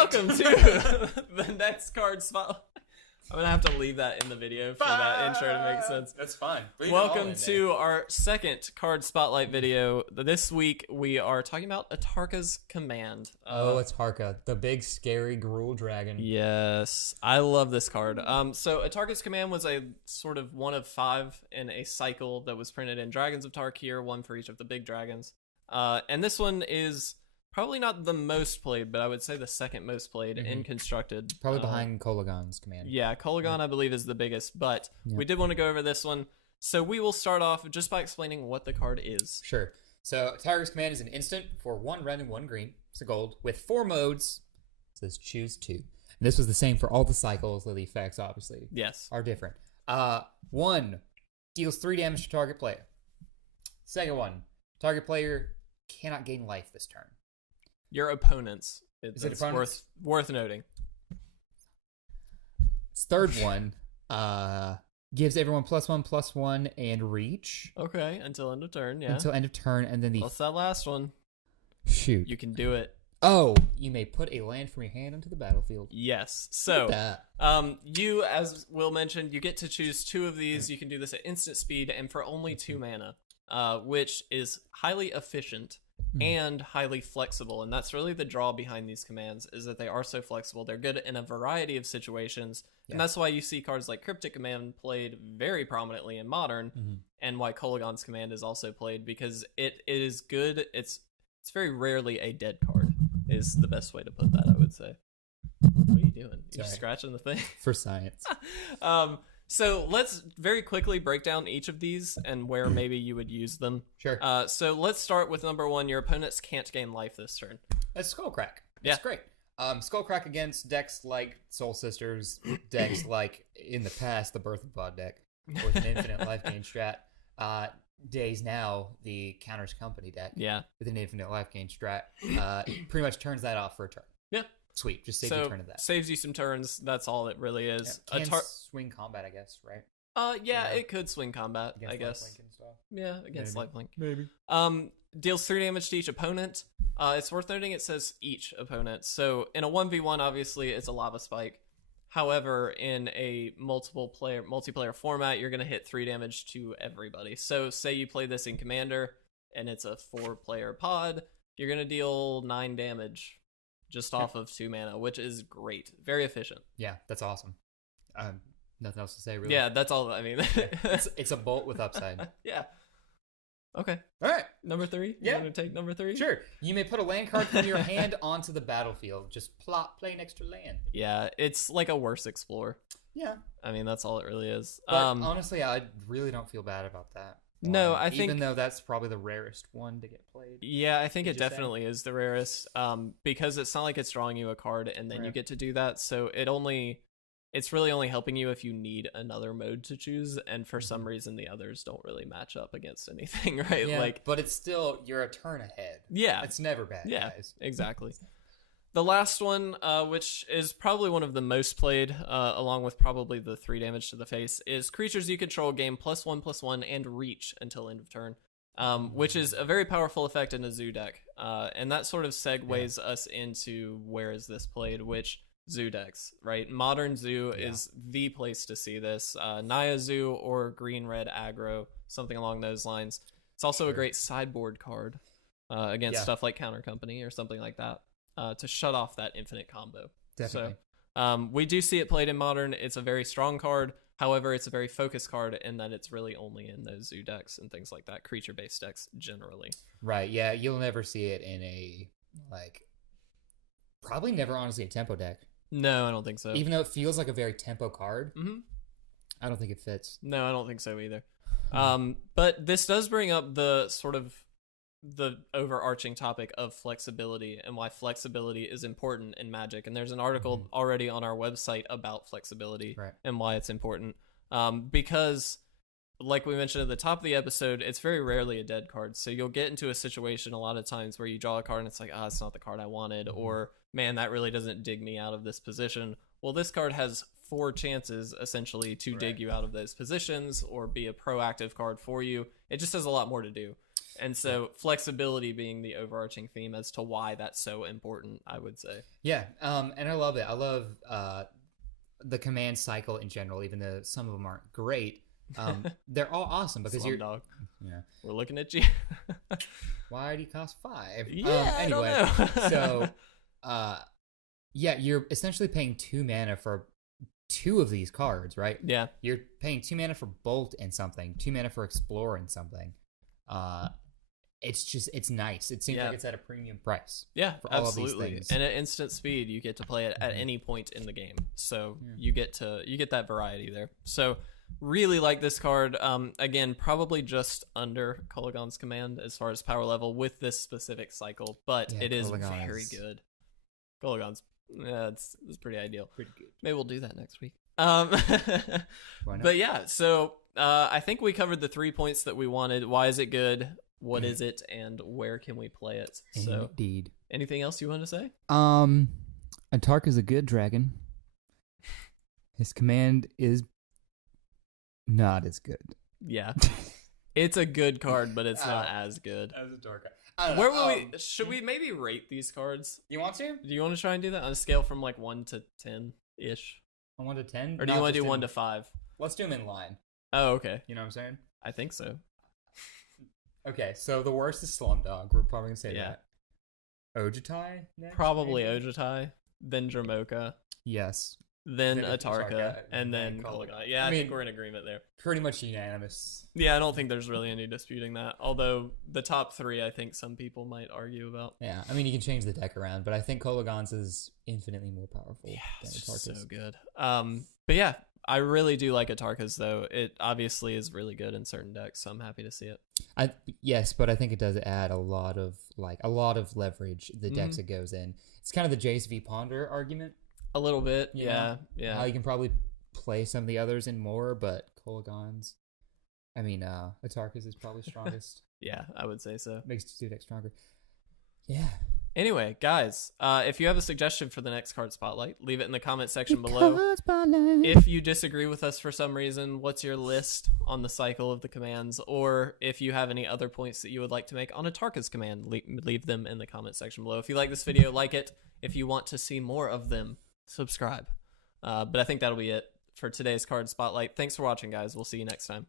welcome to the next card spot. I'm gonna have to leave that in the video for that intro to make sense. That's fine. Welcome to our second card spotlight video. This week we are talking about Atarka's Command. Atarka, the big scary Gruul dragon. Yes, I love this card. So Atarka's Command was a sort of one of 5 in a cycle that was printed in Dragons of Tarkir, one for each of the big dragons. And this one is probably not the most played, but I would say the second most played in Constructed. Probably behind Kolagon's Command. Yeah, Kolagon I believe is the biggest, but we did want to go over this one. So we will start off just by explaining what the card is. Sure. So Atarka's Command is an instant for 1 red and 1 green. It's a gold with 4 modes. It says choose 2. And this was the same for all the cycles, though the effects obviously are different. 1 deals 3 damage to target player. Second one, target player cannot gain life this turn. Your opponents. Is it It's opponents? worth noting. Third one gives everyone +1/+1 and reach Okay, until end of turn, yeah. until end of turn, and then the What's that last one? shoot. You can do it. Oh, you may put a land from your hand onto the battlefield. Yes. Look So, at that. you, as Will mentioned, you get to choose 2 of these. You can do this at instant speed and for only 2 mana, which is highly efficient and highly flexible. And that's really the draw behind these commands, is that they are so flexible. They're good in a variety of situations. And that's why you see cards like Cryptic Command played very prominently in Modern, and why Kolagon's Command is also played, because it is good. It's very rarely a dead card, is the best way to put that, I would say. What are you doing? You're Sorry. scratching the thing? For science. So let's very quickly break down each of these and where maybe you would use them. Sure. So let's start with number 1. Your opponents can't gain life this turn. That's Skullcrack. Yeah. That's great. Skullcrack against decks like Soul Sisters, decks like, in the past, the Birth of Bod deck, with an infinite life gain strat. Days now, the Counters Company deck, Yeah. with an infinite life gain strat, pretty much turns that off for a turn. Yeah. Sweet. Just save you a turn of that. Saves you some turns. That's all it really is. Can swing combat, I guess, right? Yeah, it could swing combat, Against I guess. lifelink and stuff. Yeah, against lifelink. Maybe. Deals 3 damage to each opponent. It's worth noting it says each opponent. So in a 1v1, obviously, it's a lava spike. However, in a multiplayer format, you're going to hit 3 damage to everybody. So say you play this in Commander, and it's a 4-player pod, you're going to deal 9 damage just off of 2 mana, which is great. Very efficient. Yeah, that's awesome. Nothing else to say, really. Yeah, that's all. I mean, It's a bolt with upside. yeah. Okay. All right. Number 3? Yeah. You want to take number 3? Sure. You may put a land card from your hand onto the battlefield. Just play an extra land. Yeah, it's like a worse Explore. Yeah. I mean, that's all it really is. But honestly, I really don't feel bad about that. No, I think... Even though that's probably the rarest one to get played. Yeah, I think it Would you say? definitely is the rarest, because it's not like it's drawing you a card and then you Right. get to do that. So it's really only helping you if you need another mode to choose, and for some reason the others don't really match up against anything, right? Yeah, Like, but it's still, you're a turn ahead. yeah, It's never bad, yeah, guys. exactly. The last one, which is probably one of the most played, along with probably the 3 damage to the face, is creatures you control gain +1/+1 and reach until end of turn, which is a very powerful effect in a zoo deck. And that sort of segues us into where is this played, which zoo decks, right? Modern zoo is the place to see this. Naya Zoo or green-red aggro, something along those lines. It's also a great sideboard card against stuff like Counter Company or something like that. To shut off that infinite combo. Definitely. So we do see it played in Modern. It's a very strong card. However, it's a very focused card in that it's really only in those zoo decks and things like that, creature-based decks generally. Right, yeah, you'll never see it in a, probably never, honestly, a tempo deck. No, I don't think so. Even though it feels like a very tempo card, I don't think it fits. No, I don't think so either. But this does bring up the sort of the overarching topic of flexibility and why flexibility is important in Magic. And there's an article already on our website about flexibility and why it's important. Because, like we mentioned at the top of the episode, it's very rarely a dead card. So you'll get into a situation a lot of times where you draw a card and it's like, it's not the card I wanted, or man, that really doesn't dig me out of this position. Well, this card has 4 chances essentially to dig you out of those positions or be a proactive card for you. It just has a lot more to do. And so flexibility being the overarching theme as to why that's so important, I would say. Yeah, and I love it. I love the command cycle in general, even though some of them aren't great. They're all awesome because you're dog. Yeah, we're looking at you. Why do you cost 5? Yeah, anyway, I don't know. So, yeah, you're essentially paying 2 mana for 2 of these cards, right? Yeah, you're paying 2 mana for Bolt and something, 2 mana for Explore and something. It's nice. It seems like it's at a premium price. Yeah, for all absolutely. Of these things. And at instant speed, you get to play it at any point in the game. So you get that variety there. So really like this card. Again, probably just under Kolaghan's Command as far as power level with this specific cycle, but it is very good. Kolaghan's, it's pretty ideal. Pretty good. Maybe we'll do that next week. But yeah, so I think we covered the 3 points that we wanted. Why is it good? What is it, and where can we play it? So, indeed. Anything else you want to say? Atarka is a good dragon. His command is not as good. Yeah, it's a good card, but it's not as good as Atarka. Where will we? Should we maybe rate these cards? You want to? Do you want to try and do that on a scale from like 1 to 10 ish? 1 to 10, or do you want to do 1 to 5? Let's do them in line. Oh, okay. You know what I'm saying? I think so. Okay, so the worst is Slumdog. We're probably gonna say that. Ojutai next? Probably Ojutai, then Dramoka. Yes. Then Atarka, and then Kolaghan. Yeah, I think we're in agreement there. Pretty much unanimous. Yeah, I don't think there's really any disputing that. Although the top 3, I think some people might argue about. Yeah, I mean, you can change the deck around, but I think Kolaghan's is infinitely more powerful than Atarka's. So good. But yeah, I really do like Atarka's, though. It obviously is really good in certain decks, so I'm happy to see it. Yes, but I think it does add a lot of leverage the decks it goes in. It's kind of the Jace v Ponder argument. A little bit, you know? You can probably play some of the others in more, but Kolaghan's, Atarka's is probably strongest. Yeah, I would say so. Makes 2 decks stronger. Yeah. Anyway, guys, if you have a suggestion for the next card spotlight, leave it in the comment section below. If you disagree with us for some reason, what's your list on the cycle of the commands? Or if you have any other points that you would like to make on Atarka's command, leave them in the comment section below. If you like this video, like it. If you want to see more of them, subscribe. But I think that'll be it for today's card spotlight. Thanks for watching, guys. We'll see you next time.